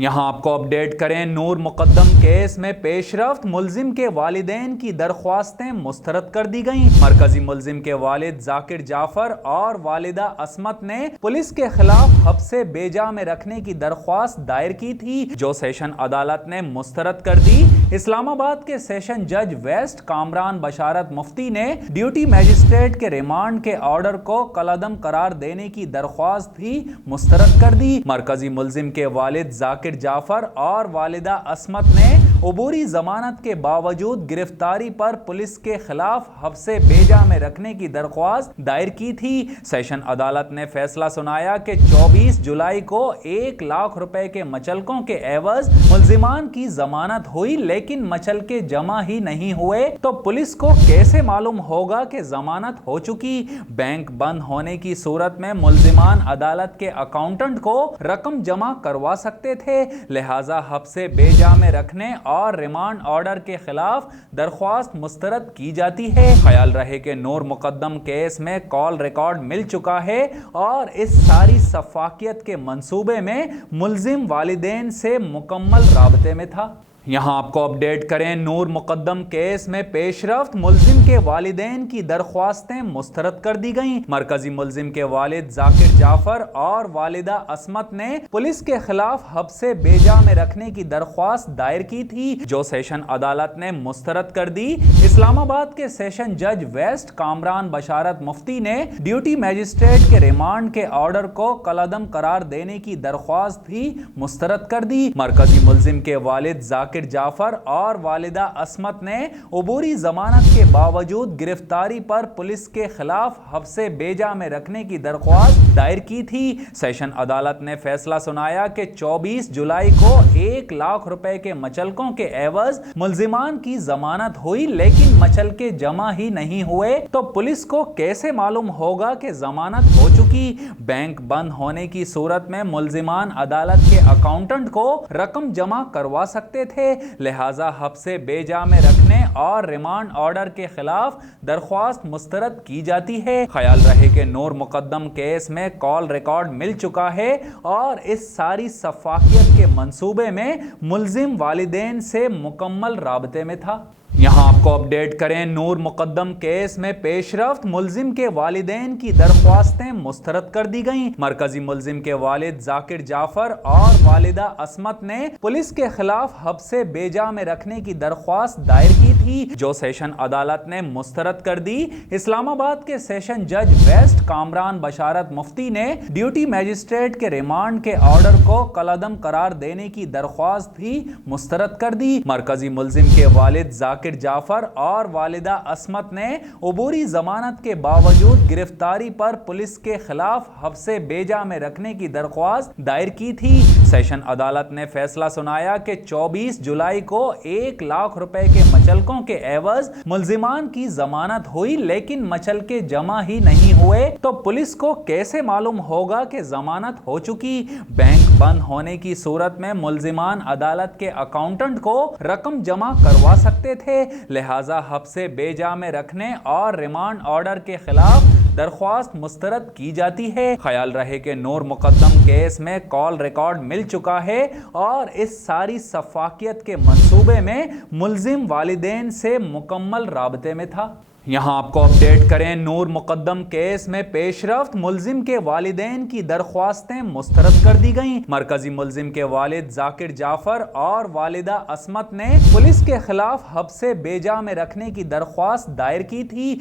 یہاں آپ کو اپڈیٹ کریں، نور مقدم کیس میں پیش رفت، ملزم کے والدین کی درخواستیں مسترد کر دی گئیں۔ مرکزی ملزم کے والد ذاکر جعفر اور والدہ عصمت نے پولیس کے خلاف حبس بے جا میں رکھنے کی درخواست دائر کی تھی، جو سیشن عدالت نے مسترد کر دی۔ اسلام آباد کے سیشن جج ویسٹ کامران بشارت مفتی نے ڈیوٹی میجسٹریٹ کے ریمانڈ کے آرڈر کو کالعدم قرار دینے کی درخواست بھی مسترد کر دی۔ مرکزی ملزم کے والد ذاکر جعفر اور والدہ عصمت نے عبوری ضمانت کے باوجود گرفتاری پر پولیس کے خلاف حبس بے جا میں رکھنے کی درخواست دائر کی تھی۔ سیشن عدالت نے فیصلہ سنایا کہ 24 جولائی کو 1 لاکھ روپے کے مچلکوں کے عوض ملزمان کی ضمانت ہوئی، لیکن مچلکے جمع ہی نہیں ہوئے تو پولیس کو کیسے معلوم ہوگا کہ ضمانت ہو چکی؟ بینک بند ہونے کی صورت میں ملزمان عدالت کے اکاؤنٹنٹ کو رقم جمع کروا سکتے تھے، لہٰذا حبس بے جا میں رکھنے اور ریمانڈ آرڈر کے خلاف درخواست مسترد کی جاتی ہے۔ خیال رہے کہ نور مقدم کیس میں کال ریکارڈ مل چکا ہے اور اس ساری شفافیت کے منصوبے میں ملزم والدین سے مکمل رابطے میں تھا۔ یہاں آپ کو اپڈیٹ کریں، نور مقدم کیس میں پیش رفت، ملزم کے والدین کی درخواستیں مسترد کر دی گئیں۔ مرکزی ملزم کے والد ذاکر جعفر اور والدہ عصمت نے پولیس کے خلاف حبس بے جا میں رکھنے کی درخواست دائر کی تھی، جو سیشن عدالت نے مسترد کر دی۔ اسلام آباد کے سیشن جج ویسٹ کامران بشارت مفتی نے ڈیوٹی میجسٹریٹ کے ریمانڈ کے آرڈر کو کالعدم قرار دینے کی درخواست بھی مسترد کر دی۔ مرکزی ملزم کے والد ذاکر جعفر اور والدہ عصمت نے عبوری ضمانت کے باوجود گرفتاری پر پولیس کے خلاف حبس بے جا میں رکھنے کی درخواست دائر کی تھی۔ سیشن عدالت نے فیصلہ سنایا کہ 24 جولائی کو 1 لاکھ روپے کے مچلکوں کے عوض ملزمان کی ضمانت ہوئی، لیکن مچلکے جمع ہی نہیں ہوئے تو پولیس کو کیسے معلوم ہوگا کہ ضمانت ہو چکی؟ بینک بند ہونے کی صورت میں ملزمان عدالت کے اکاؤنٹنٹ کو رقم جمع کروا سکتے تھے، لہٰذا حبس بے جا میں رکھنے اور ریمانڈ آرڈر کے خلاف درخواست مسترد کی جاتی ہے۔ خیال رہے کہ نور مقدم کیس میں کال ریکارڈ مل چکا ہے اور اس ساری شفافیت کے منصوبے میں ملزم والدین سے مکمل رابطے میں تھا۔ یہاں آپ کو اپڈیٹ کریں، نور مقدم کیس میں پیش رفت، ملزم کے والدین کی درخواستیں مسترد کر دی گئیں۔ مرکزی ملزم کے والد ذاکر جعفر اور والدہ عصمت نے پولیس کے خلاف حبس بے جا میں رکھنے کی درخواست دائر کی تھی، جو سیشن عدالت نے مسترد کر دی۔ اسلام آباد کے سیشن جج ویسٹ کامران بشارت مفتی نے ڈیوٹی میجسٹریٹ کے ریمانڈ کے آرڈر کو کالعدم قرار دینے کی درخواست بھی مسترد کر دی۔ مرکزی ملزم کے والد ذاکر جعفر اور والدہ عصمت نے عبوری ضمانت کے باوجود گرفتاری پر پولیس کے خلاف حبس بے جا میں رکھنے کی درخواست دائر کی تھی۔ سیشن عدالت نے فیصلہ سنایا کہ 24 جولائی کو 1 لاکھ روپے کے مچلکوں کے عوض ملزمان کی ضمانت ہوئی، لیکن مچلکے جمع ہی نہیں ہوئے تو پولیس کو کیسے معلوم ہوگا کہ ضمانت ہو چکی؟ بینک بند ہونے کی صورت میں ملزمان عدالت کے اکاؤنٹنٹ کو رقم جمع کروا سکتے تھے، لہٰذا حبس بے جا میں رکھنے اور ریمانڈ آرڈر کے خلاف درخواست مسترد کی جاتی ہے۔ خیال رہے کہ نور مقدم کیس میں کال ریکارڈ مل چکا ہے اور اس ساری شفافیت کے منصوبے میں ملزم والدین سے مکمل رابطے میں تھا۔ یہاں آپ کو اپڈیٹ کریں، نور مقدم کیس میں پیش رفت، ملزم کے والدین کی درخواستیں مسترد کر دی گئیں۔ مرکزی ملزم کے والد ذاکر جعفر اور والدہ عصمت نے پولیس کے خلاف حبس بے جا میں رکھنے کی درخواست دائر کی تھی۔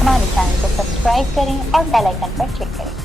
ہمارے چینل کو سبسکرائب کریں اور بیل آئیکن پر کلک کریں۔